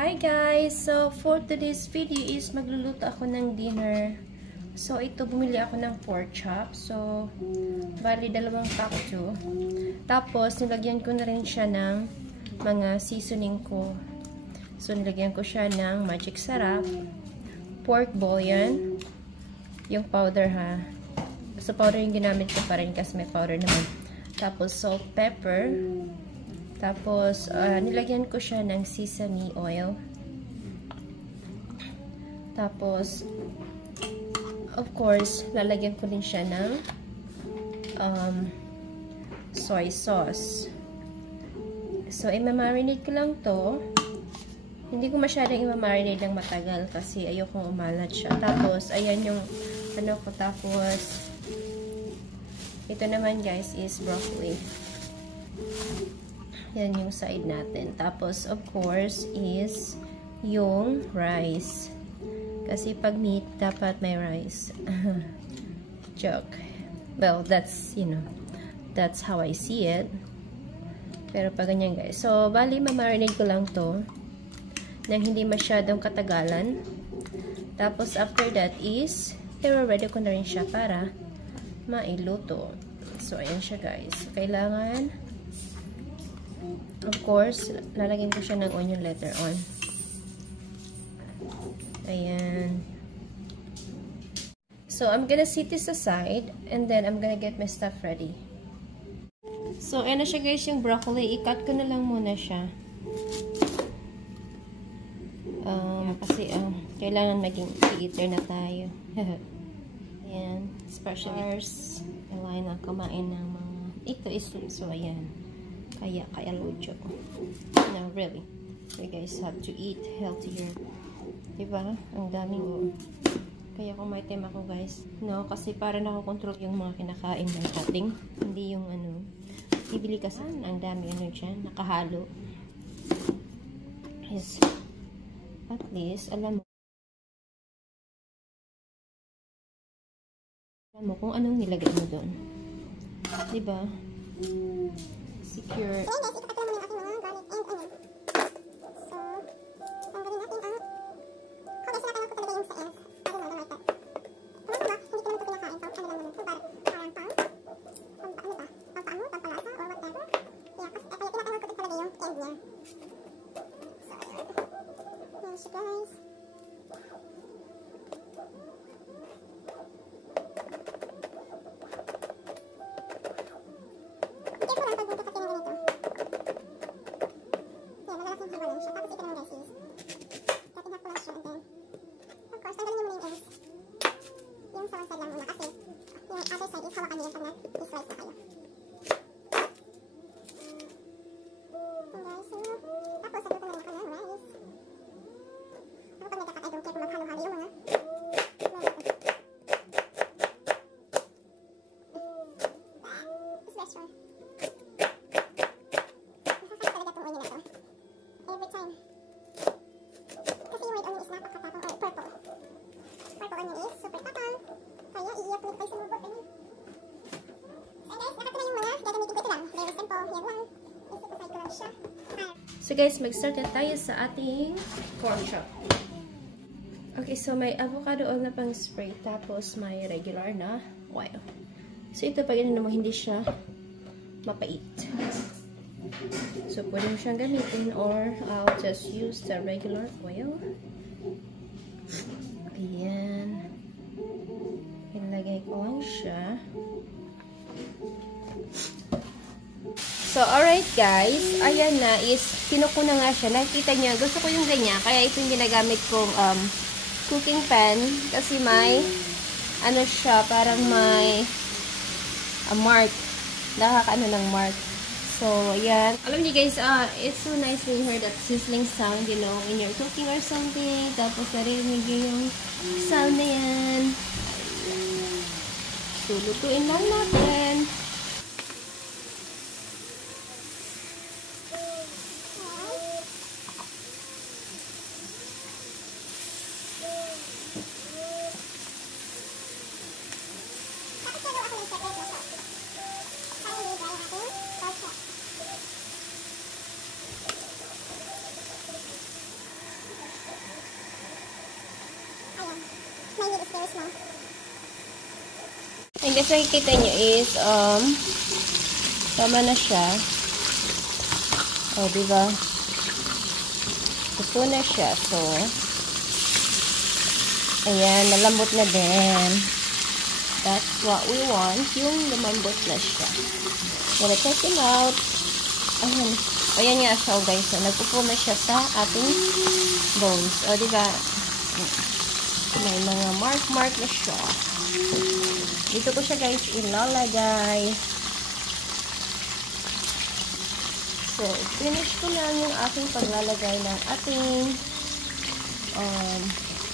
Hi guys! So, for today's video is magluluto ako ng dinner. So, ito, bumili ako ng pork chop. So, bali, 2 pack to. Tapos, nilagyan ko na rin siya ng mga seasoning ko. So, nilagyan ko siya ng magic sarap, pork bouillon, yung powder ha. So, powder yung ginamit ko pa rin kasi may powder naman. Tapos, salt, pepper. Tapos, nilagyan ko siya ng sesame oil. Tapos, of course, lalagyan ko din siya ng soy sauce. So, i-marinate ko lang to. Hindi ko masyadong i-marinate ng matagal kasi ayokong umalat siya. Tapos, ayan yung ano ko. Tapos, ito naman guys is broccoli. Yan yung side natin. Tapos, of course, is yung rice. Kasi pag meat, dapat may rice. Joke. Well, that's, you know, that's how I see it. Pero pag ganyan guys. So, bali, mamarinate ko lang to nang hindi masyadong katagalan. Tapos, after that is, ready ko na rin siya para mailuto. So, ayan siya guys. So, kailangan of course, lalagyan ko siya ng onion later on. Ayan. So, I'm gonna set this aside and then I'm gonna get my stuff ready. So, ayan na siya guys yung broccoli. I-cut ko na lang muna siya. Kasi kailangan maging eater na tayo. Ayan. Especially kailangan na kumain ng mga ito is so ayan. Kaya lucho. No, really. You guys have to eat healthier. Diba? Ang daming kaya kung may time ako guys, no, kasi para nakokontrol yung mga kinakain ng ating. Hindi yung ano, bibili kasi ang dami ano dyan, nakahalo. Yes. At least, alam mo kung anong nilagay mo doon. Diba? Secure. Ayan guys, ipapatuloy mo yung aking mga garlic and onion. So, tanggalin natin ang guys, sinatanggal ko talaga yung sa ends. Para na like that. Alam mo ba, hindi ko naman ito pinakain. Ano lang naman ito, parang pampalasa, or whatever. Kaya tinatanggal ko talaga yung end niya. So, ayan. Ayan siya guys. So guys, mag-start na tayo sa ating pork chop. Okay, so may avocado oil na pang spray, tapos may regular na oil. So ito, pag ano mo, hindi siya mapait. So pwede mo siyang gamitin or I'll just use the regular oil. Ayan. Ilagay ko lang siya. So, alright guys, ayan na, is kinuko na nga siya. Nakikita niyo, gusto ko yung ganyan. Kaya ito yung ginagamit kong cooking pan. Kasi may, ano siya, parang may mark. Nakakaano ng mark. So, ayan. Alam niyo guys, it's so nice when you hear that sizzling sound, you know, when you're cooking or something. Tapos, narinig yung sound na yan. So, lutuin lang natin. lang. And guys, nakikita nyo is, tama na siya. O, diba? Gusto na siya. So, ayan, malambot na din. That's what we want. Yung lumambot na siya. Gonna check him out. Ayan. Ayan nga siya, guys. So, nagpupo na siya sa ating bones. O, diba? May mga mark na siya. Dito ko siya, guys, ilalagay. So, finish ko na yung aking paglalagay ng ating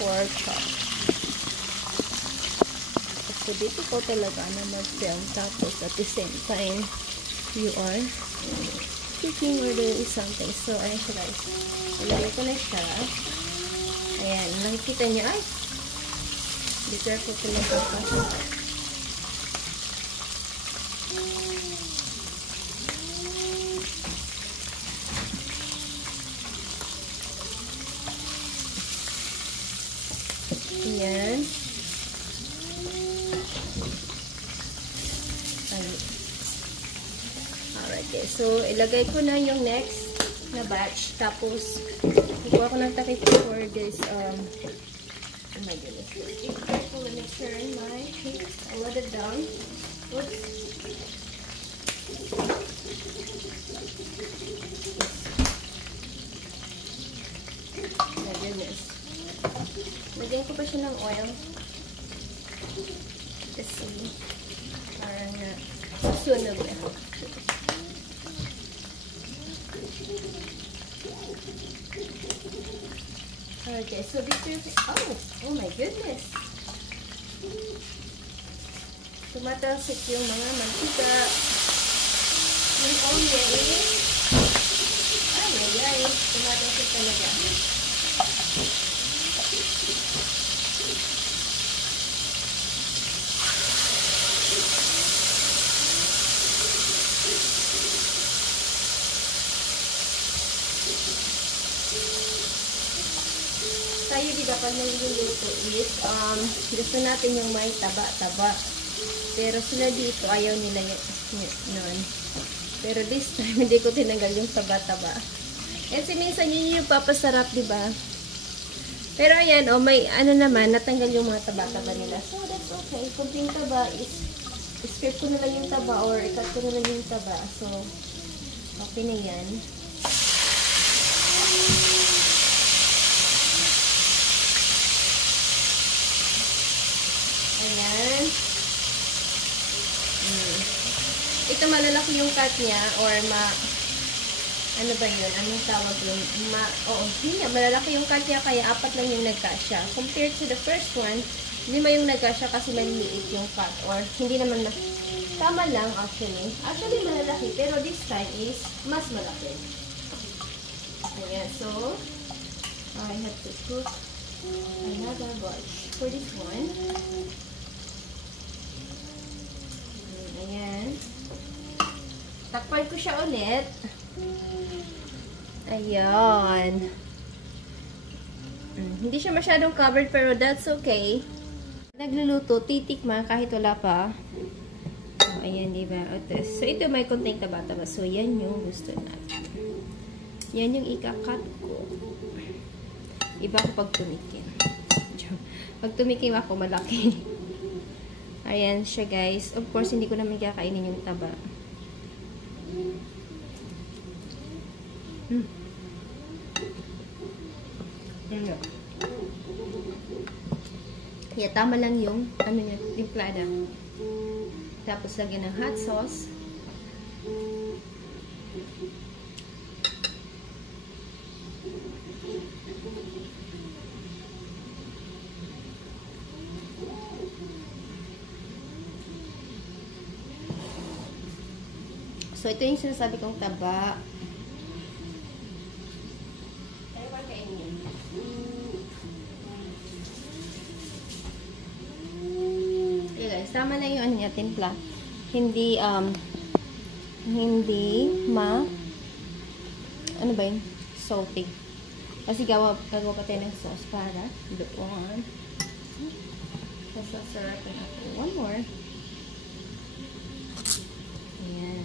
pork chop. So, difficult talaga na mag-film. Tapos, at the same time, you are cooking or doing something. So, ayan siya, guys. Ilagay ko na siya. Ayan. Nakikita niyo, ay! Be careful to make it fast. Ayan. Alright, okay. So, ilagay ko na yung next na batch. Tapos, kukuha ko ng takip for this, oh my goodness. Be careful, let me turn my heat. I'll let it down. Oops. My goodness. Lagyan ko pa siya ng oil. Kasi, parang sunog na. Okay, so be careful. Oh my goodness. Tumatalsik yung mga mantika. Yung onion is, ay, tumatalsik talaga. Tayo, diba, pag nagluluto is, gusto natin yung may taba-taba. Pero sila dito, ayaw nila yun. Pero this time, hindi ko tinanggal yung taba-taba. Kasi minsan yun yung papasarap, diba? Pero ayan, may ano naman, natanggal yung mga taba-taba nila. So, that's okay. Kung yung taba is, skip ko na lang yung taba or ikat ko na lang yung taba. So, okay na yan. Ayan. Ito malalaki yung cut niya or ano ba yun? Anong tawag yun? Hindi nga, malalaki yung cut niya kaya 4 lang yung nagkasya. Compared to the first one, 5 yung nagkasya kasi maliliit yung cut or hindi naman tama lang actually. Actually malalaki pero this time is mas malaki. Ayan, so I have to cook another batch for this one. Ayan. Takpan ko siya ulit. Ayan. Hindi siya masyadong covered pero that's okay. Nagluluto, titikma kahit wala pa. Ayan, diba? So, ito may konting taba-taba. So, yan yung gusto natin. Yan yung ikakat ko. Iba ko pag tumikim. Pag tumikim ako, malaki. Ayan siya, guys. Of course, hindi ko naman kakainin yung taba. Ayan. Yeah, tama lang yung, ano niya, timplada. Tapos, lagyan ng hot sauce. So, ito yung sinasabi kong taba. Okay guys, tama na yung ano niya, timpla. Hindi, ano ba yun? Salty. Kasi gagawa pa tayo ng sauce para doon. Sasasarapin ako. One more. Ayan.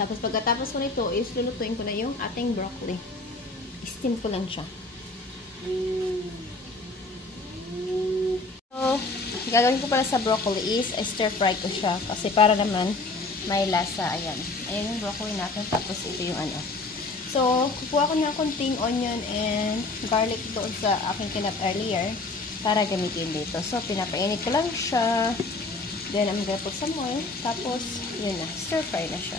Tapos pagkatapos ko nito is lulutuin ko na yung ating broccoli. Steam ko lang siya. So, gagawin ko pala sa broccoli is stir fry ko siya kasi para naman may lasa. Ayan. Ayan yung broccoli natin. Tapos ito yung ano. So, kukuha ko ng konting onion and garlic doon sa aking kinap earlier para gamitin dito. So, pinapainit ko lang siya. Then, I'm gonna put some oil. Tapos, yun na. Stir fry na siya.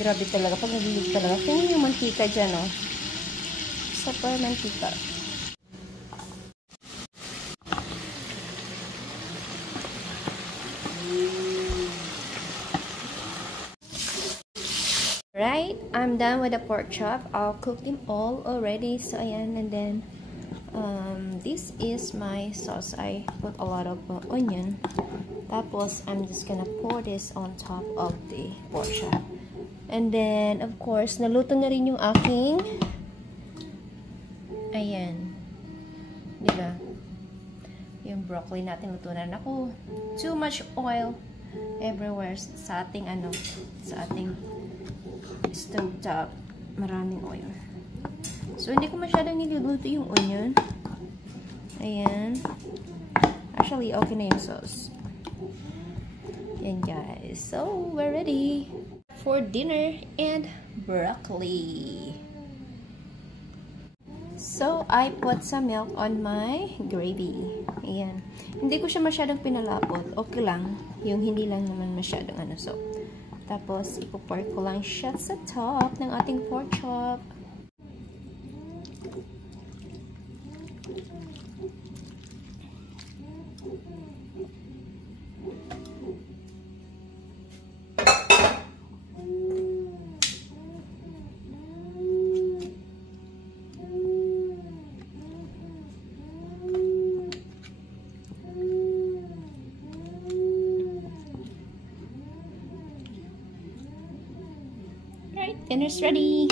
Grabe talaga. Pag nagigig talaga. Tingnan yung mantika dyan, oh. Super mantika. Right, I'm done with the pork chop. I'll cook them all already. So, ayan. And then, this is my sauce. I put a lot of onion. Tapos, I'm just gonna pour this on top of the pork chop. And then, of course, naluto na rin yung aking, ayan, diba? Yung broccoli natin, luto na rin ako. Too much oil everywhere sa ating, sa ating stove top. Maraming oil. So, hindi ko masyadong niluluto yung onion. Ayan. Actually, okay na yung sauce. Yan, guys. So, we're ready for dinner and broccoli. So, I put some milk on my gravy. Ayan. Hindi ko siya masyadong pinalapot. Okay lang. Yung hindi lang naman masyadong So, tapos, ipo-pour ko lang siya sa top ng ating pork chop. Dinner's ready.